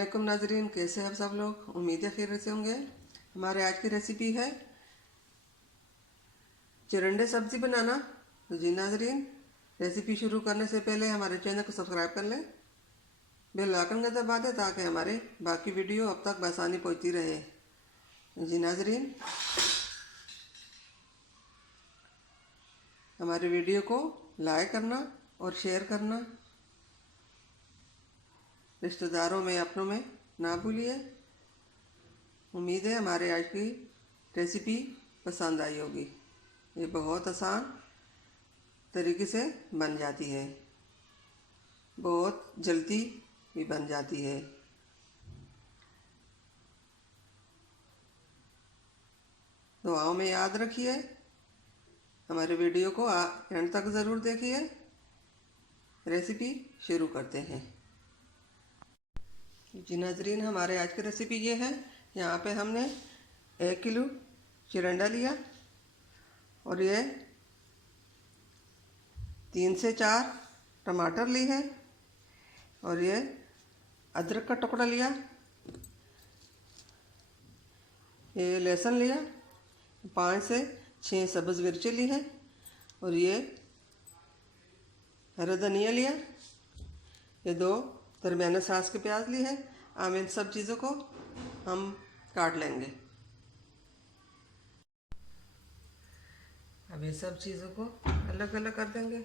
अस्सलामुअलैकुम नाजरीन, कैसे हैं आप सब लोग। उम्मीद है खैरियत से होंगे। हमारे आज की रेसिपी है चिरंडे सब्ज़ी बनाना। तो जी नाजरीन, रेसिपी शुरू करने से पहले हमारे चैनल को सब्सक्राइब कर लें, बेल आइकन का दबा दें ताकि हमारे बाकी वीडियो अब तक बआसानी पहुंचती रहे। जी नाजरीन, हमारे वीडियो को लाइक करना और शेयर करना, रिश्तेदारों में अपनों में ना भूलिए। उम्मीद है हमारे आज की रेसिपी पसंद आई होगी। ये बहुत आसान तरीके से बन जाती है, बहुत जल्दी भी बन जाती है। दुआओं में याद रखिए, हमारे वीडियो को एंड तक ज़रूर देखिए। रेसिपी शुरू करते हैं। जी नाजरीन, हमारे आज की रेसिपी ये है। यहाँ पे हमने 1 किलो चिरंडा लिया और ये 3 से 4 टमाटर ली है और ये अदरक का टुकड़ा लिया, ये लहसुन लिया, 5 से 6 सब्ज़ मिर्ची ली है और ये हरा धनिया लिया, ये 2 दरमियाना साइज़ के प्याज ली है। अब इन सब चीज़ों को हम काट लेंगे। अब ये सब चीज़ों को अलग अलग कर देंगे।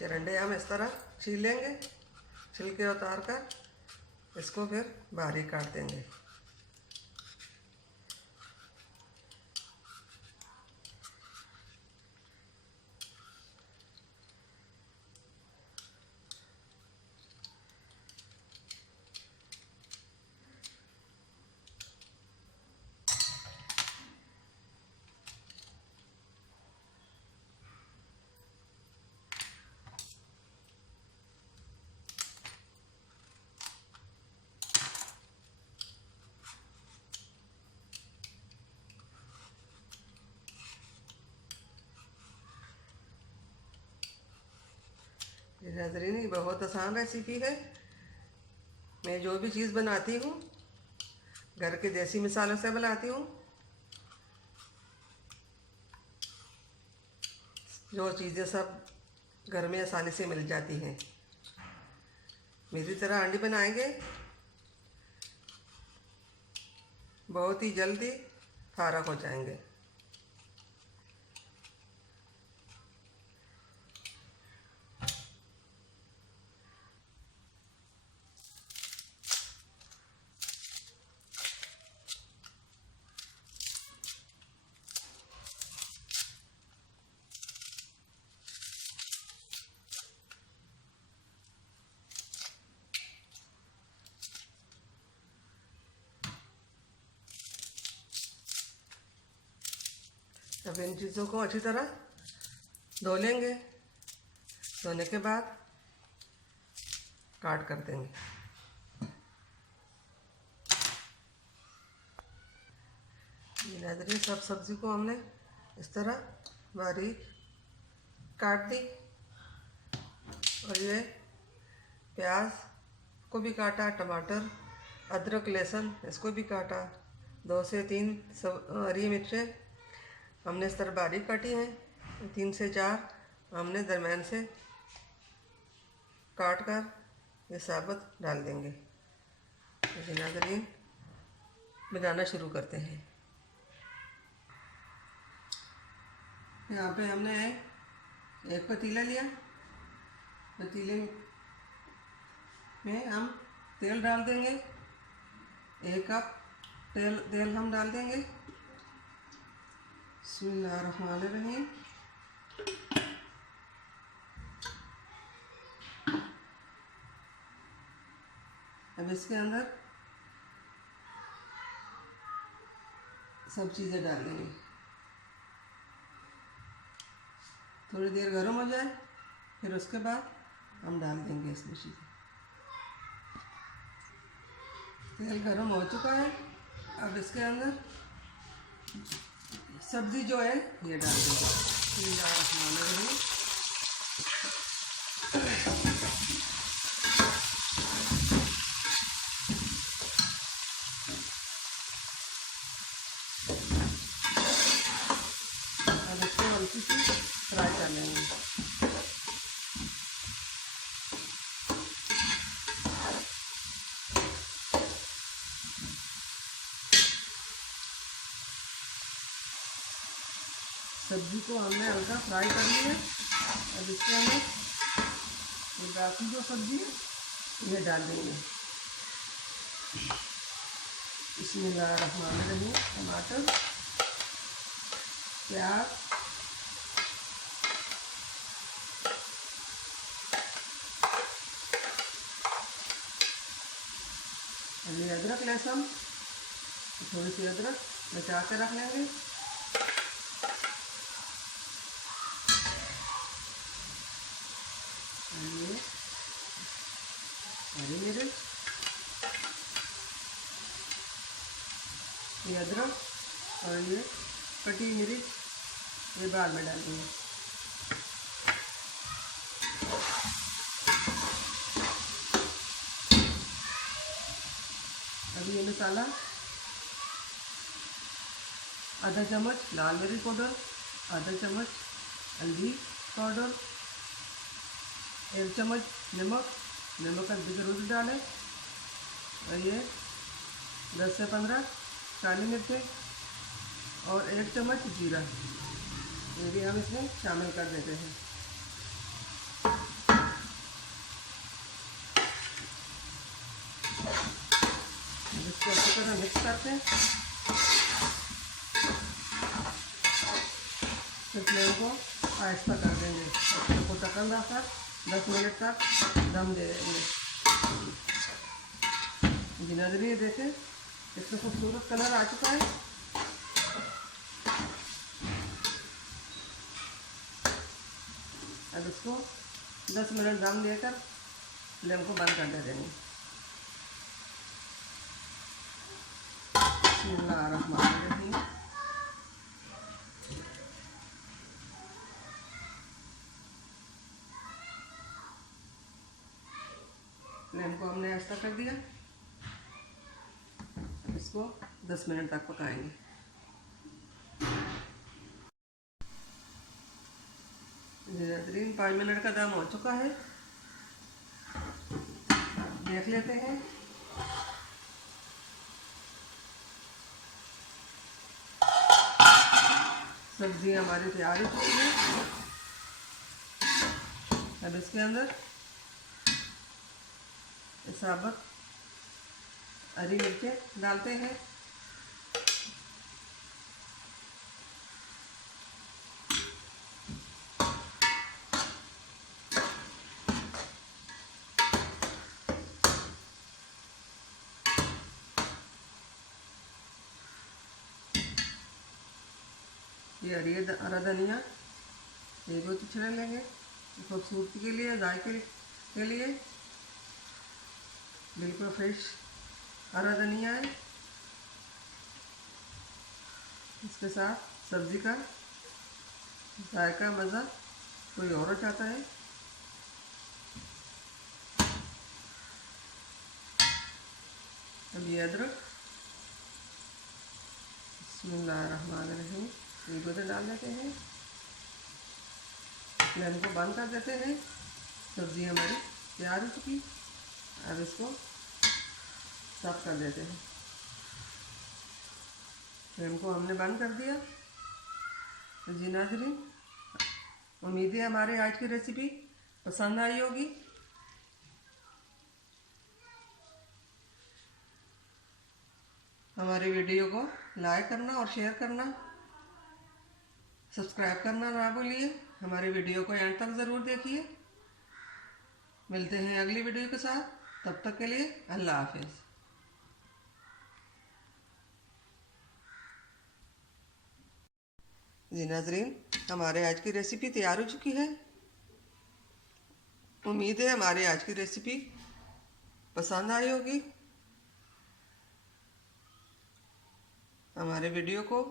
चिरंडे हम इस तरह छील लेंगे, छिलके उतार कर इसको फिर बारीक काट देंगे। ये नाज़रीन, ये बहुत आसान रेसिपी है। मैं जो भी चीज़ बनाती हूँ घर के देसी मसालों से बनाती हूँ। जो चीज़ें सब घर में आसानी से मिल जाती हैं। मेरी तरह अंडे बनाएंगे, बहुत ही जल्दी फारग हो जाएंगे। अब इन चीज़ों को अच्छी तरह धो लेंगे। धोने के बाद काट कर देंगे। ये नाज़रीन, सब सब्ज़ी को हमने इस तरह बारीक काट दी और ये प्याज को भी काटा, टमाटर, अदरक, लहसुन इसको भी काटा। 2 से 3 सब हरी मिर्चें हमने इस तरह बारीक काटी हैं। 3 से 4 हमने दरम्यान से काट कर ये साबुत डाल देंगे। तो नाज़रीन, बनाना शुरू करते हैं। यहाँ पे हमने एक पतीला लिया। पतीले में हम तेल डाल देंगे। 1 कप तेल हम डाल देंगे। बिस्मिल्लाहिर्रहमानिर्रहीम। अब इसके अंदर सब चीज़ें डाल देंगे। थोड़ी देर गर्म हो जाए, फिर उसके बाद हम डाल देंगे इसमें चीज़ें। तेल गर्म हो चुका है। अब इसके अंदर सब्ज़ी जो है ये डाल देंगे। अब इसको हल्की सी फ्राई कर लेंगे। सब्जी को हमने हल्का फ्राई कर लिया। अब इसके अंदर ये बाकी जो सब्जी है ये डाल देंगे। बिस्मिल्लाहिर्रहमानिर्रहीम। टमाटर, प्याज, अभी अदरक लहसुन, थोड़ी सी अदरक बचा के रख लेंगे। ये हरी मिर्च, ये अदरक और ये कटी मिर्च ये बाद में डाल देंगे। अभी ये मसाला आधा चम्मच लाल मिर्च पाउडर, आधा चम्मच हल्दी पाउडर, 1 चम्मच नमक का ज़रूर डालें। और ये 10 से 15 काली मिर्चें और 1 चम्मच जीरा, ये भी हम इसमें शामिल कर देते हैं। इसको अच्छी तरह मिक्स करते हैं। फिर फ्लेम को आहिस्ता कर देंगे। इसको ढक्कन रखकर 10 मिनट तक दम दे देंगे। जी नाज़रीन, देखें इतना खूबसूरत कलर आ चुका है। अब इसको 10 मिनट दम देकर फ्लेम को बंद कर दे देंगे। बिस्मिल्लाहिर्रहमानिर्रहीम। फ्लेम को हमने ऐसा कर दिया। इसको 10 मिनट तक पकाएंगे। नाज़रीन, 5 मिनट का दम हो चुका है। देख लेते हैं। सब्जी हमारी तैयार हो चुकी है। अब इसके अंदर साबुत हरी मिर्चें डालते हैं। ये हरा धनिया ये भी छिड़क लेंगे खूबसूरती के लिए, जायके के लिए। बिल्कुल फ्रेश हरा धनिया है। इसके साथ सब्ज़ी का जायका मज़ा कोई और चाहता है। अब ये अदरक, बिस्मिल्लाहिर्रहमानिर्रहीम, ये को डाल देते हैं। फ्लेम को बंद कर देते हैं। सब्ज़ी हमारी तैयार हो चुकी। अब इसको साफ कर देते हैं। फ्लेम को हमने बंद कर दिया। तो जी नाज़रीन, उम्मीद है हमारे आज की रेसिपी पसंद आई होगी। हमारे वीडियो को लाइक करना और शेयर करना, सब्सक्राइब करना ना भूलिए। हमारे वीडियो को एंड तक ज़रूर देखिए। मिलते हैं अगली वीडियो के साथ। तब तक के लिए अल्लाह हाफिज़। जी नाजरीन, हमारे आज की रेसिपी तैयार हो चुकी है। उम्मीद है हमारी आज की रेसिपी पसंद आई होगी। हमारे वीडियो को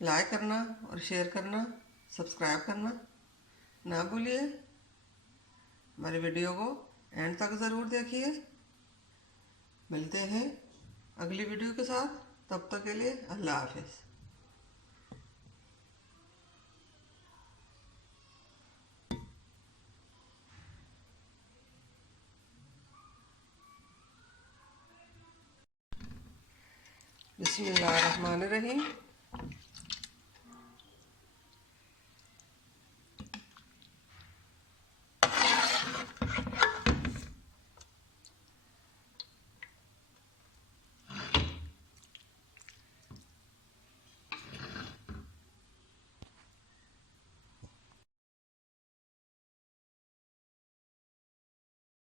लाइक करना और शेयर करना, सब्सक्राइब करना ना भूलिए। हमारे वीडियो को एंड तक ज़रूर देखिए। मिलते हैं अगली वीडियो के साथ, तब तक के लिए अल्लाह हाफिज़। बिस्मिल्लाहिर्रहमानिर्रहीम।